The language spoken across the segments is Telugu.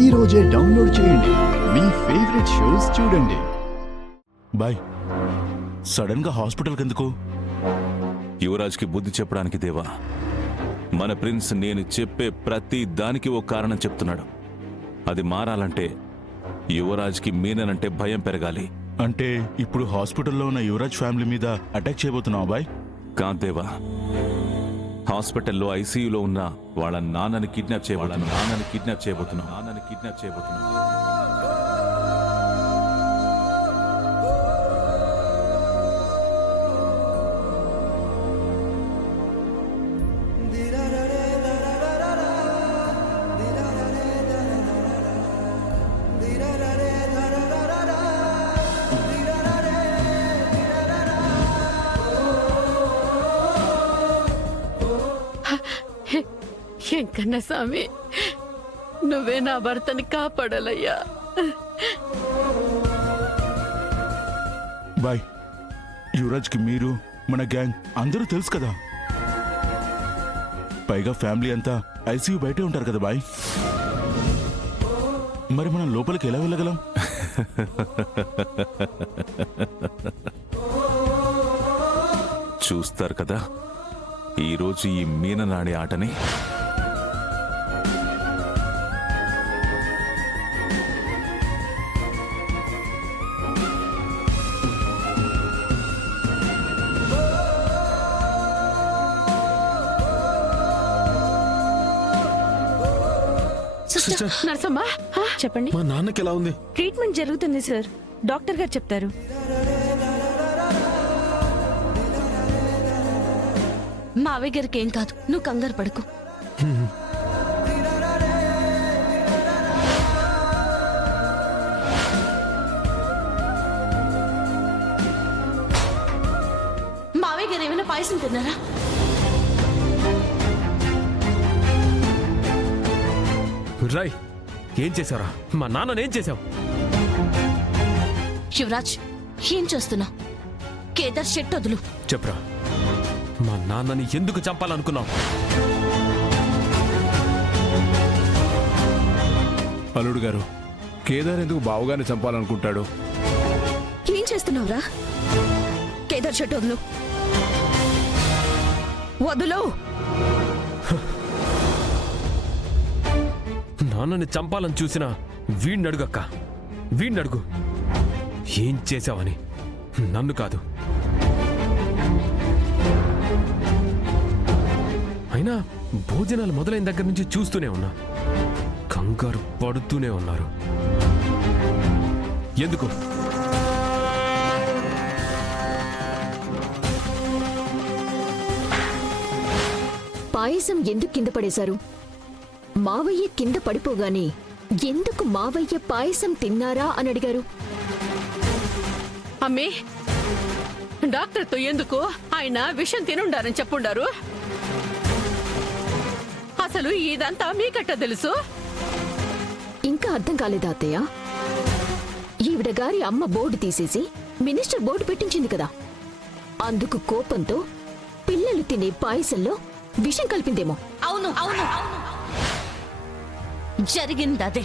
ఈ రోజే డౌన్లోడ్ చేయండి. మీ ఫేవరెట్ షోస్ చూడండి. బాయ్, సడన్ గా హాస్పిటల్కి ఎందుకు? యువరాజ్కి బుద్ధి చెప్పడానికి దేవా. మన ప్రిన్స్ నేను చెప్పే ప్రతి దానికి ఓ కారణం చెప్తున్నాడు. అది మారాలంటే యువరాజ్కి మీననంటే భయం పెరగాలి. అంటే ఇప్పుడు హాస్పిటల్లో ఉన్న యువరాజ్ ఫ్యామిలీ మీద అటాక్ చేయబోతున్నావా బాయ్? కాంతేవా, హాస్పిటల్లో ఐసీయూలో ఉన్న వాళ్ళ నాన్నని కిడ్నాప్ చేయబోతున్నాం. ఎంకన్న స్వామి, నువ్వే నా భర్తని కాపాడాలయ్యా. బాయ్, యువరాజ్కి మీరు, మన గ్యాంగ్ అందరూ తెలుసు కదా. పైగా ఫ్యామిలీ అంతా ఐసీయూ బయటే ఉంటారు కదా బాయ్. మరి మనం లోపలికి ఎలా వెళ్ళగలం? చూస్తారు కదా ఈరోజు ఈ మీననాడి ఆటని. నరసమ్మా, చెప్పండి. మా నాన్నకి ఎలా ఉంది? ట్రీట్మెంట్ జరుగుతుంది సార్, డాక్టర్ గారు చెప్తారు. మావయ్య గారికి ఏం కాదు, నువ్వు కంగారు పడుకో. మావయ్య గారు ఏమైనా పాయసం తిన్నారా? రాయ్, ఏం చేశారా? మా నాన్నని ఏం చేశావు? శివరాజ్, ఏం చేస్తున్నావు? కేదార్ షెట్ వదులు. చెప్పురా, మా నాన్నని ఎందుకు చంపాలనుకున్నావు? అల్లుడు గారు, కేదార్ ఎందుకు బావగారిని చంపాలనుకుంటాడు? ఏం చేస్తున్నావురా? కేదార్ షెట్ వదులు. వదులు. నాన్నని చంపాలని చూసినా వీణ్ణడుగక్క, వీణ్ణడుగు. ఏం చేశావని, నన్ను కాదు. అయినా భోజనాలు మొదలైన దగ్గర నుంచి చూస్తూనే ఉన్నా, కంగారు పడుతూనే ఉన్నారు. ఎందుకు? పాయసం ఎందుకు కింద పడేశారు? మావయ్య కింద పడిపోగానే ఎందుకు మావయ్య పాయసం తిన్నారా అని అడిగారు. అమ్మే, డాక్టర్తో ఎందుకు ఆయన విషం తినుండారని చెప్పుండారు? అసలు ఇదంతా మీకట్ట తెలుసు? ఇంకా అర్థం కాలేదా అత్తయ్య? ఈవిడ గారి అమ్మ బోర్డు తీసేసి మినిస్టర్ బోర్డు పెట్టించింది కదా. అందుకు కోపంతో పిల్లలు తినే పాయసంలో విషం కలిపిందేమో. అవును అవును, జరిగిందదే.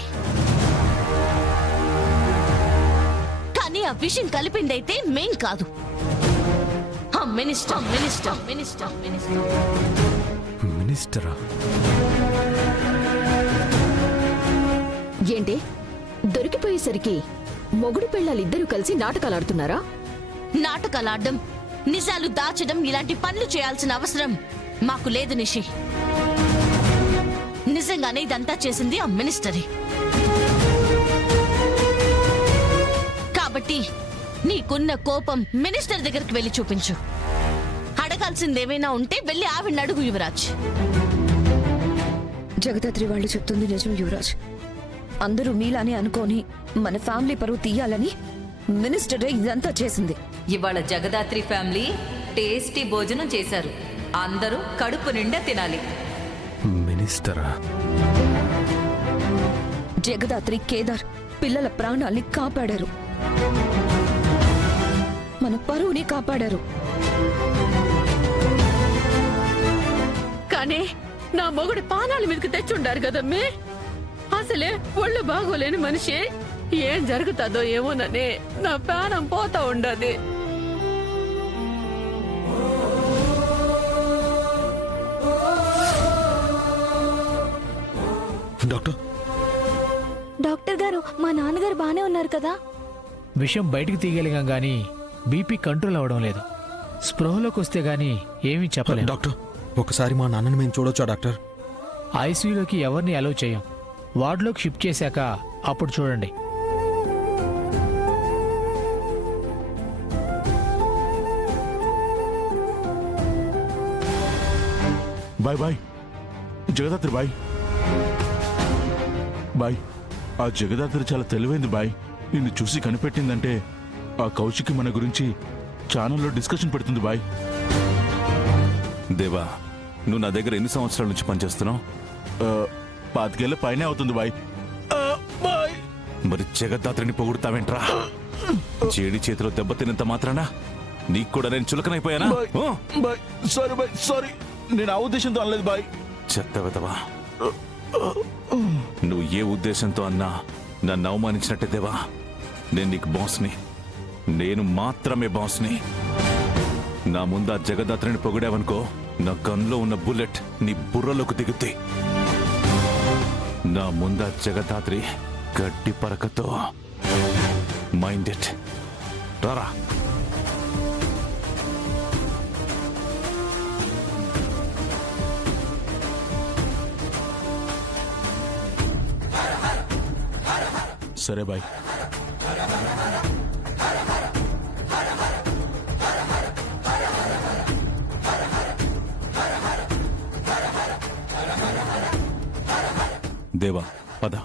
కానీ ఆ విషయం కలిపిందైతే మేం కాదు, ఆ మినిస్టర్. మినిస్టర్ మినిస్టర్ మినిస్టర్ మినిస్టరా? ఏంటి, దొరికిపోయేసరికి మొగుడు పెళ్ళాలిద్దరూ కలిసి నాటకాలాడుతున్నారా? నాటకాలాడడం, నిజాలు దాచడం ఇలాంటి పనులు చేయాల్సిన అవసరం మాకు లేదు నిషి. నిజంగానే ఇదంతా చేసింది ఆ మినిస్టరే. కాబట్టి నీకున్న కోపం మినిస్టర్ దగ్గరికి వెళ్ళి చూపించు. అడగాల్సిందేమైనా ఉంటే వెళ్ళి ఆవిడని అడుగు యువరాజ్. జగదాత్రి వాళ్ళు చెప్తుంది నిజం యువరాజ్. అందరూ మీలానే అనుకోని మన ఫ్యామిలీ పరువు తీయాలని మినిస్టరే ఇదంతా చేసింది. ఇవాళ జగదాత్రి ఫ్యామిలీ టేస్టీ భోజనం చేశారు. అందరూ కడుపు నిండా తినాలి. మినిస్టరా? జగదాత్రి, కేదార్ పిల్లల ప్రాణాల్ని కాపాడారు, మన పరువుని కాపాడారు. కానీ నా మొగుడి పానాల మీదకి తెచ్చుండారు కదమ్మే. అసలే ఒళ్ళు బాగోలేని మనిషి ఏం జరుగుతుందో ఏమోనని నా ప్రాణం పోతా ఉండదు. డాక్టర్, డాక్టర్ గారు మా నాన్నగారు బానే ఉన్నారు కదా? విషయం బయటికి తీయగలిగాం గానీ బీపీ కంట్రోల్ అవ్వడం లేదు. స్పృహలోకి వస్తే గానీ ఏమీ చెప్పలేం. డాక్టర్ ఒకసారి మా నాన్నని మేము చూడొచ్చా డాక్టర్? ఐసీయూలోకి ఎవరిని అలౌ చేయం. వార్డులోకి షిఫ్ట్ చేశాక అప్పుడు చూడండి. Bye bye Jagadhatri bye. Bye, ఆ జగదాత్రి చాలా తెలివైంది బాయ్. నిన్ను చూసి కనిపెట్టిందంటే ఆ కౌశికి మన గురించి ఛానల్లో డిస్కషన్ పెడుతుంది బాయ్. దేవా, నువ్వు నా దగ్గర ఎన్ని సంవత్సరాల నుంచి పనిచేస్తున్నావు? 5 ఏళ్ల పైనే అవుతుంది బాయ్. బాయ్, మరి జగద్దాత్రిని పొగుడుతావేంట్రా? చేడి చేతిలో దెబ్బతిన్నంత మాత్రానా నీకు కూడా నేను చులకనైపోయానా? బాయ్ సారీ బాయ్, సారీ. నేను ఆ ఉద్దేశంతో అనలేదు బాయ్. చెత్త వెతవా, నువ్వు ఏ ఉద్దేశంతో అన్నా నన్ను అవమానించినట్టే దేవా. నేను నీకు బాస్ని, నేను మాత్రమే బాస్ని. నా ముందు ఆ జగదాత్రిని పొగిడావనుకో, నా గన్లో ఉన్న బుల్లెట్ నీ బుర్రలోకి దిగుద్ది. నా ముందు ఆ జగదాత్రి గడ్డి పరకతో. Mind it. రారా. సరే బాయ్. దేవా, పద.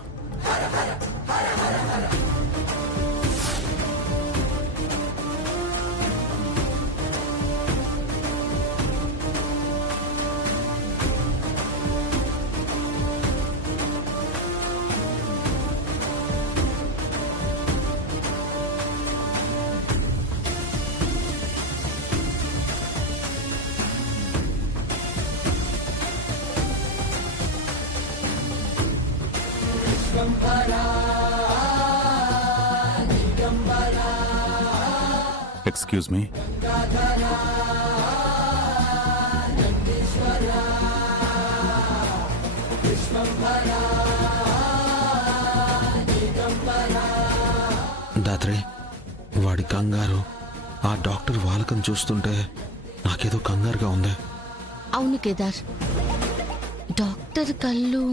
Excuse me. దాత్రి, వాడి కంగారు, ఆ డాక్టర్ వాలకం చూస్తుంటే నాకేదో కంగారుగా ఉంది. అవును కేదార్, డాక్టర్ కళ్ళు